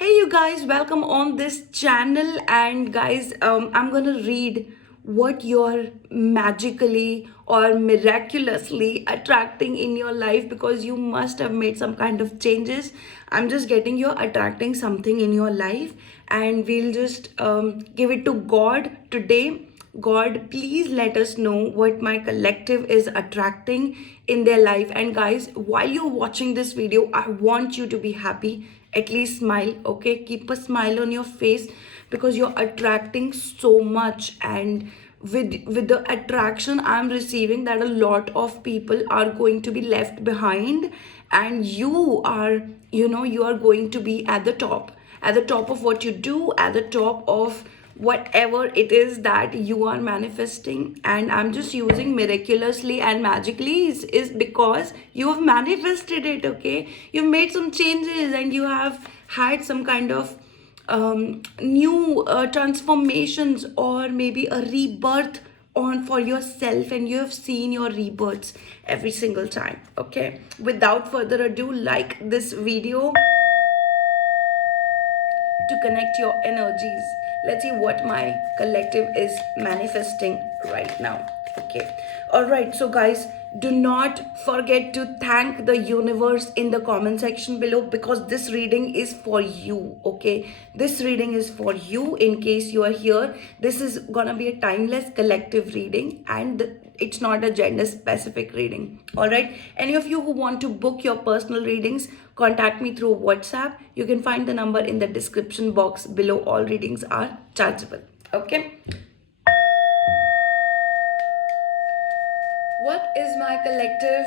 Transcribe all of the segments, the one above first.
Hey you guys, welcome on this channel. And guys, I'm gonna read what you're magically or miraculously attracting in your life, because you must have made some kind of changes. I'm just getting you're attracting something in your life, and we'll just give it to God today. God, please let us know what my collective is attracting in their life. And guys, while you're watching this video, I want you to be happy. At least smile, okay? Keep a smile on your face, because you're attracting so much. And with the attraction I'm receiving, that a lot of people are going to be left behind, and you are, you are going to be at the top of what you do, at the top of whatever it is that you are manifesting. And I'm just using miraculously and magically is because you have manifested it, okay? You've made some changes, and you have had some kind of new transformations, or maybe a rebirth on for yourself, and you have seen your rebirths every single time, okay? Without further ado, like this video to connect your energies. Let's see what my collective is manifesting right now. Okay. All right. So, guys, do not forget to thank the universe in the comment section below, because this reading is for you. Okay. This reading is for you in case you are here. This is gonna be a timeless collective reading, and it's not a gender specific reading. All right. Any of you who want to book your personal readings, contact me through WhatsApp. You can find the number in the description box below. All readings are chargeable. Okay. What is my collective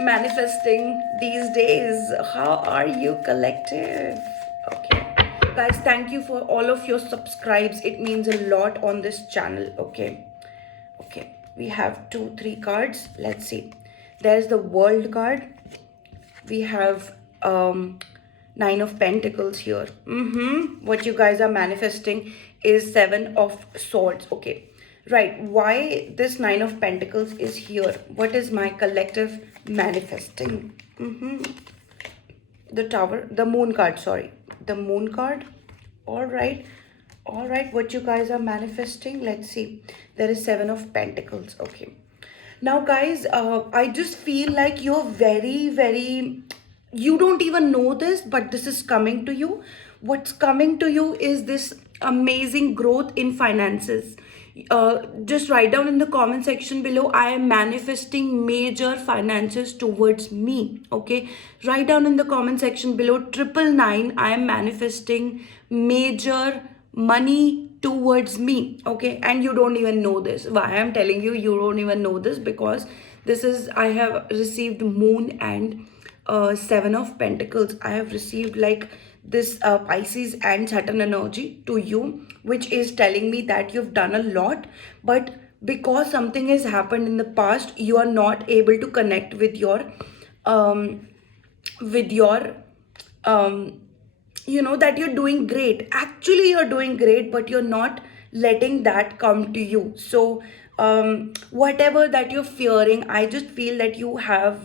manifesting these days? How are you, collective? Okay. Guys, thank you for all of your subscribes. It means a lot on this channel. Okay. Okay. We have 3 cards. Let's see. There's the World card. We have 9 of Pentacles here. What you guys are manifesting is 7 of Swords. Okay, right. Why this 9 of Pentacles is here? What is my collective manifesting? The Tower, the Moon card, sorry, the Moon card. All right. All right, what you guys are manifesting, let's see. There is 7 of Pentacles. Okay, now guys, I just feel like you're very, you don't even know this, but this is coming to you. What's coming to you is this amazing growth in finances. Just write down in the comment section below, I am manifesting major finances towards me. Okay, write down in the comment section below, 999, I am manifesting major money towards me. Okay, and you don't even know this. Why I'm telling you, you don't even know this, because this is, I have received Moon and 7 of Pentacles. I have received like this Pisces and Saturn energy to you, which is telling me that you've done a lot, but because something has happened in the past, you are not able to connect um with your that you're doing great. Actually, you're doing great, but you're not letting that come to you. So whatever that you're fearing, I just feel that you have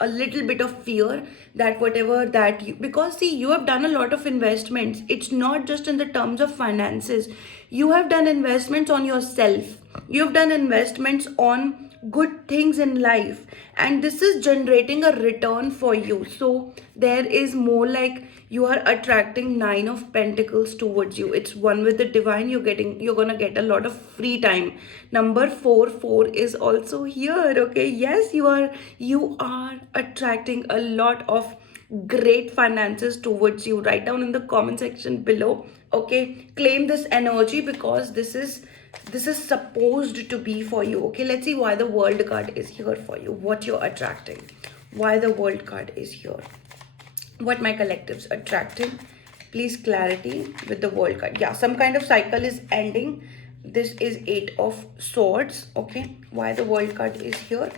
a little bit of fear, that whatever that you, because see, you have done a lot of investments. It's not just in the terms of finances. You have done investments on yourself. You've done investments on good things in life, and this is generating a return for you. So there is more like you are attracting 9 of Pentacles towards you. It's one with the divine. You're gonna get a lot of free time. Number 4 is also here. Okay, yes, you are attracting a lot of great finances towards you. Write down in the comment section below. Okay, claim this energy, because this is supposed to be for you. Okay, let's see why the World card is here for you, what you're attracting, why the World card is here, what my collectives attracting. Please clarity with the World card. Yeah, some kind of cycle is ending. This is 8 of Swords. Okay, why the World card is here?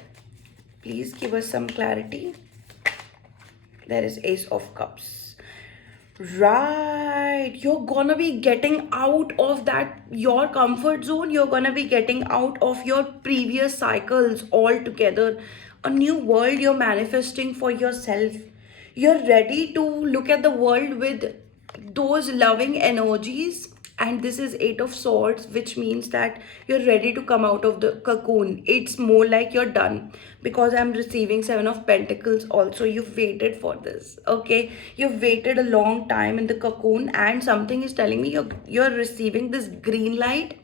Please give us some clarity. There is Ace of Cups. Right, you're gonna be getting out of that your comfort zone. You're gonna be getting out of your previous cycles altogether. A new world you're manifesting for yourself. You're ready to look at the world with those loving energies. And this is eight of swords, which means that you're ready to come out of the cocoon. It's more like you're done, because I'm receiving seven of pentacles also. You've waited for this, okay? You've waited a long time in the cocoon, and something is telling me you're receiving this green light.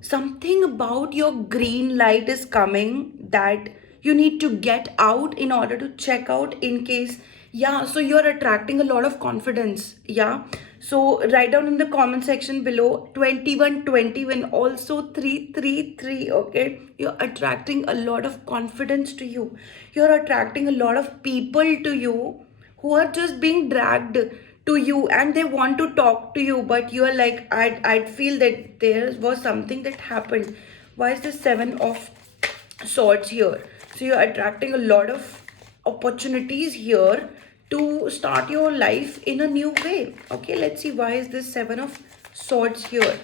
Something about your green light is coming that you need to get out in order to check out, in case, yeah, so you're attracting a lot of confidence. Yeah, so write down in the comment section below 2121, also 333. Okay, you're attracting a lot of confidence to you. You're attracting a lot of people to you who are just being dragged to you, and they want to talk to you, but you're like, I'd feel that there was something that happened. Why is the seven of swords here? So you're attracting a lot of opportunities here to start your life in a new way. Okay, let's see, why is this seven of swords here?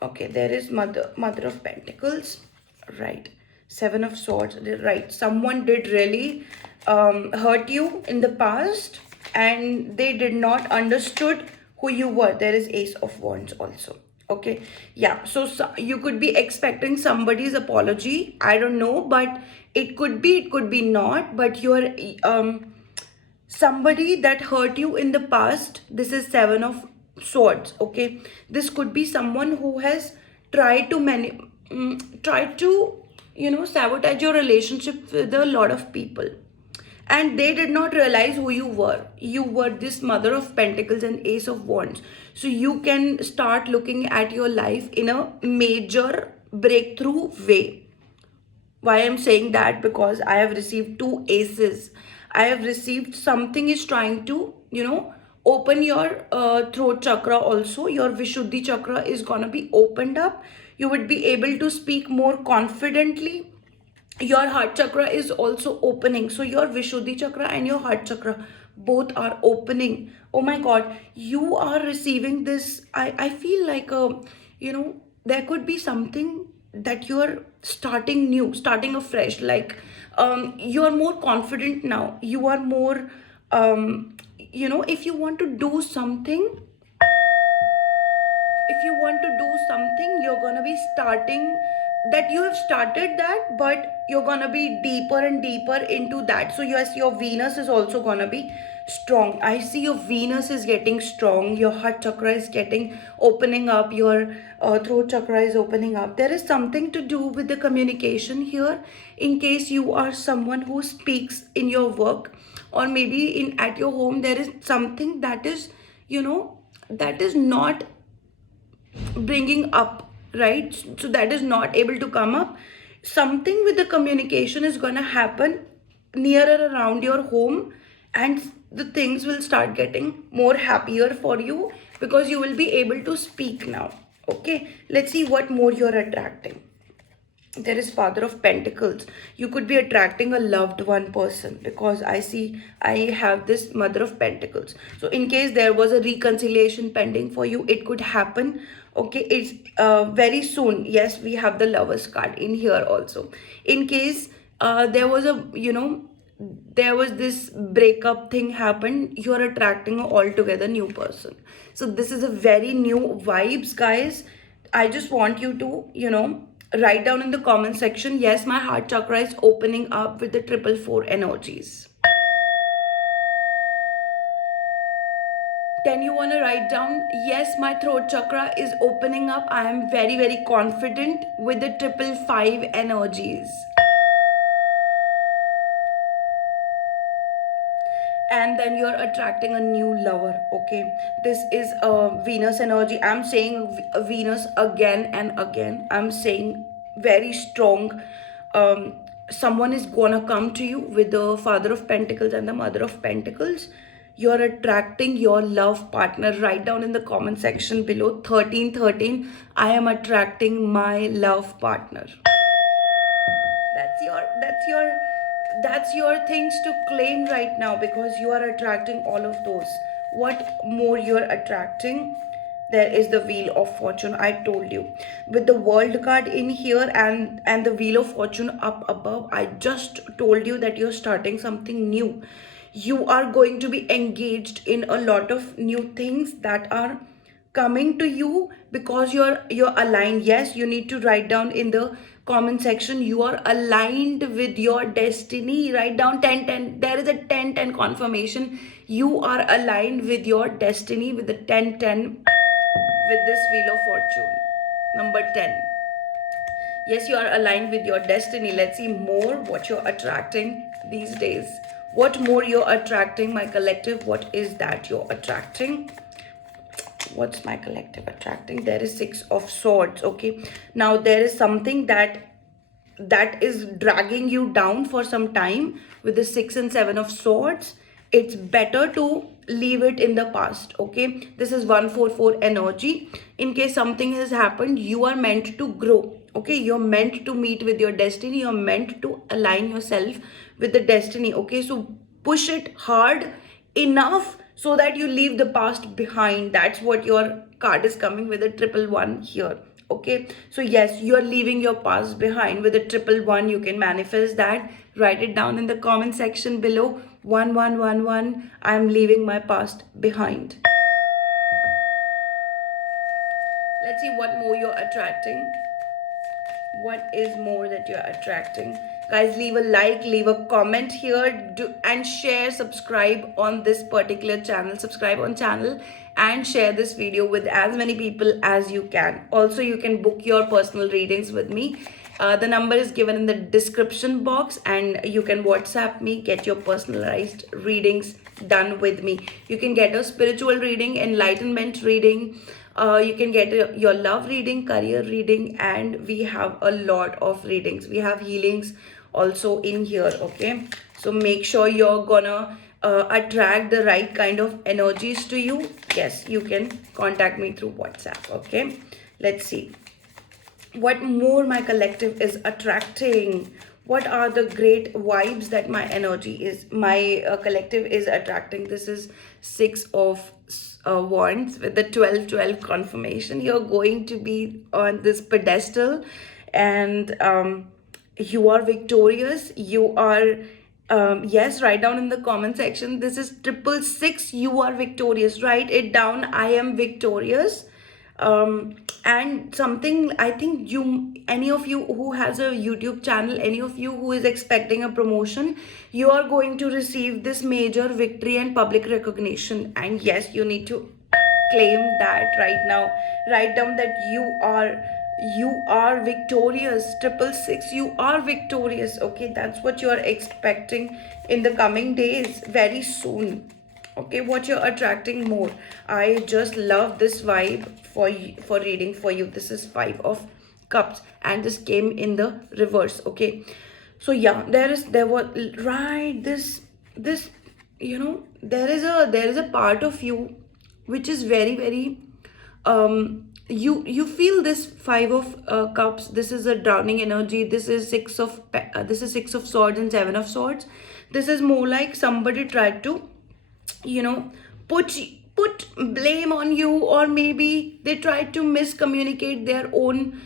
Okay, there is mother of pentacles, right? Seven of swords, right? Someone did really hurt you in the past, and they did not understood who you were. There is ace of wands also. Okay, yeah, so you could be expecting somebody's apology. I don't know, but it could be, it could be not, but you're somebody that hurt you in the past. This is seven of swords. Okay, this could be someone who has tried to tried to, sabotage your relationship with a lot of people, and they did not realize who you were. You were this mother of pentacles and ace of wands. So you can start looking at your life in a major breakthrough way. Why I'm saying that? Because I have received two aces. I have received something is trying to, open your throat chakra also. Your Vishuddhi chakra is gonna be opened up. You would be able to speak more confidently. Your heart chakra is also opening. So your Vishuddhi chakra and your heart chakra both are opening. Oh my God, you are receiving this. I feel like, there could be something that you're starting new, starting afresh. Like, you are more confident now. You are more, if you want to do something, if you want to do something, you're gonna be starting that. You have started that, but you're gonna be deeper and deeper into that. So yes, your Venus is also gonna be strong. I see your Venus is getting strong. Your heart chakra is getting opening up. Your throat chakra is opening up. There is something to do with the communication here. In case you are someone who speaks in your work, or maybe in at your home, there is something that is, that is not bringing up, right? So that is not able to come up. Something with the communication is going to happen nearer around your home, and the things will start getting more happier for you, because you will be able to speak now. Okay, let's see what more you're attracting. There is father of pentacles. You could be attracting a loved one person, because I have this mother of pentacles. So in case there was a reconciliation pending for you, it could happen. Okay, it's very soon. Yes, we have the lovers card in here also. In case there was a, there was this breakup thing happened, you're attracting a altogether new person. So this is a very new vibes, guys. I just want you to, write down in the comment section, yes, my heart chakra is opening up with the 444 energies. Then you want to write down, yes, my throat chakra is opening up. I am very, very confident with the 555 energies. And then you're attracting a new lover. Okay, this is a Venus energy. I'm saying Venus again and again. I'm saying very strong. Someone is gonna come to you with the father of pentacles and the mother of pentacles. You're attracting your love partner. Write down in the comment section below 1313, I am attracting my love partner. That's your things to claim right now, because you are attracting all of those. What more you're attracting? There is the wheel of fortune. I told you, with the world card in here and the wheel of fortune up above, I just told you that you're starting something new. You are going to be engaged in a lot of new things that are coming to you because you're aligned. Yes, you need to write down in the comment section, you are aligned with your destiny. Write down 10 10. There is a 10 10 confirmation. You are aligned with your destiny with the 10 10 with this wheel of fortune number 10. Yes, you are aligned with your destiny. Let's see more what you're attracting these days. What more you're attracting, my collective? What is that you're attracting? What's my collective attracting? There is Six of Swords. Okay, now there is something that is dragging you down for some time with the Six and Seven of Swords. It's better to leave it in the past. Okay, this is 144 energy. In case something has happened, you are meant to grow. Okay, you're meant to meet with your destiny. You're meant to align yourself with the destiny. Okay, so push it hard enough so that you leave the past behind. That's what your card is coming with, a triple one here. Okay, so yes, you're leaving your past behind with a triple one. You can manifest that. Write it down in the comment section below. 1111, I'm leaving my past behind. Let's see what more you're attracting. What is more that you're attracting? Guys, leave a like, leave a comment here, and share, subscribe on this particular channel. Subscribe on channel and share this video with as many people as you can. Also, you can book your personal readings with me. The number is given in the description box, and you can WhatsApp me, get your personalized readings done with me. You can get a spiritual reading, enlightenment reading, you can get your love reading, career reading, and we have a lot of readings. We have healings also in here. Okay, so make sure you're gonna attract the right kind of energies to you. Yes, you can contact me through WhatsApp. Okay, let's see what more my collective is attracting. What are the great vibes that my energy is, my collective is attracting? This is Six of Wands with the 12 confirmation. You're going to be on this pedestal, and you are victorious. You are yes, write down in the comment section, this is 666. You are victorious. Write it down, I am victorious. And something, I think you, any of you who has a YouTube channel, any of you who is expecting a promotion, you are going to receive this major victory and public recognition. And yes, you need to claim that right now. Write down that you are victorious. 666, you are victorious. Okay, that's what you are expecting in the coming days, very soon. Okay, what you're attracting more? I just love this vibe for reading for you. This is Five of Cups, and this came in the reverse. Okay, so yeah, there was, right, this there is a part of you which is very very you feel this Five of Cups. This is a drowning energy. This is Six of Swords and Seven of Swords. This is more like somebody tried to, you know, put blame on you, or maybe they tried to miscommunicate their own,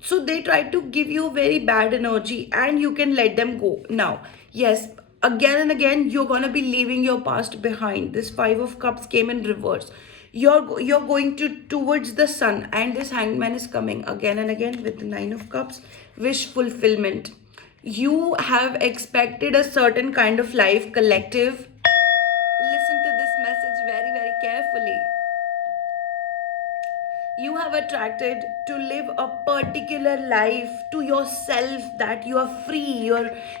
so they tried to give you very bad energy, and you can let them go now. Yes, again and again you're gonna be leaving your past behind. This Five of Cups came in reverse. You're going to towards the sun, and this Hangman is coming again and again with the Nine of Cups. Wish fulfillment. You have expected a certain kind of life, collective. Listen to this message very very carefully. You have attracted to live a particular life to yourself, that you are free.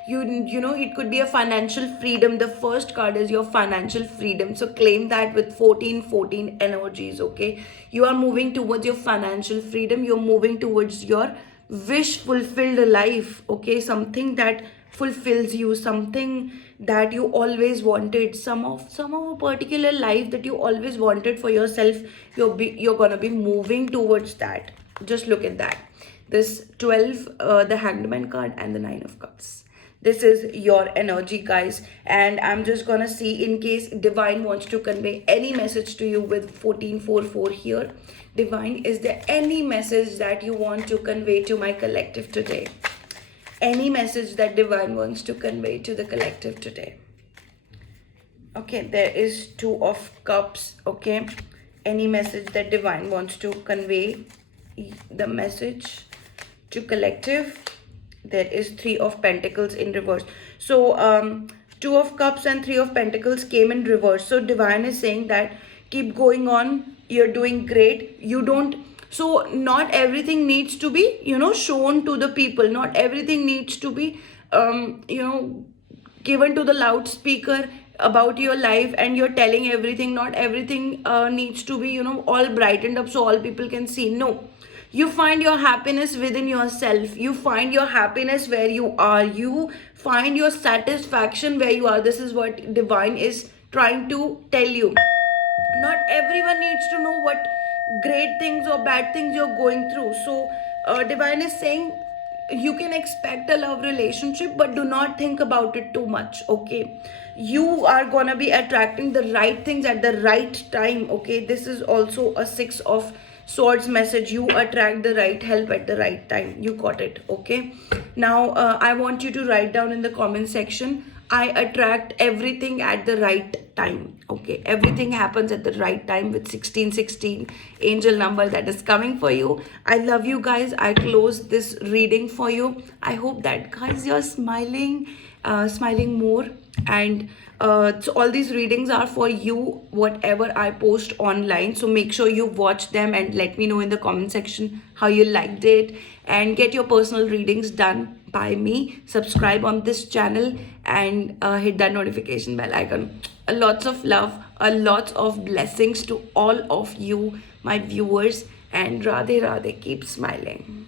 You know, it could be a financial freedom. The first card is your financial freedom, so claim that with 14 energies. Okay, you are moving towards your financial freedom. You're moving towards your wish fulfilled life. Okay, something that fulfills you, something that you always wanted, some of a particular life that you always wanted for yourself. You're gonna be moving towards that. Just look at that. This 12, the Hangman card, and the Nine of Cups. This is your energy, guys, and I'm just gonna see in case divine wants to convey any message to you with 1444 here. Divine, is there any message that you want to convey to my collective today? Any message that divine wants to convey to the collective today? Okay, there is Two of Cups. Okay, any message that divine wants to convey, the message to collective. There is Three of Pentacles in reverse. So Two of Cups and Three of Pentacles came in reverse. So divine is saying that keep going on, you're doing great. You don't, so not everything needs to be, shown to the people. Not everything needs to be given to the loudspeaker about your life, and you're telling everything. Not everything needs to be, all brightened up so all people can see. No, you find your happiness within yourself. You find your happiness where you are. You find your satisfaction where you are. This is what divine is trying to tell you. Not everyone needs to know what great things or bad things you're going through. So divine is saying you can expect a love relationship, but do not think about it too much. Okay, you are gonna be attracting the right things at the right time. Okay, this is also a Six of Swords message. You attract the right help at the right time. You got it. Okay, now I want you to write down in the comment section, I attract everything at the right time. Okay, everything happens at the right time with 1616 angel number that is coming for you. I love you guys. I close this reading for you. I hope that guys you're smiling, smiling more. And so all these readings are for you, whatever I post online. So make sure you watch them and let me know in the comment section how you liked it, and get your personal readings done by me. Subscribe on this channel and hit that notification bell icon. Lots of love, lots of blessings to all of you, my viewers, and Radhe Radhe. Keep smiling.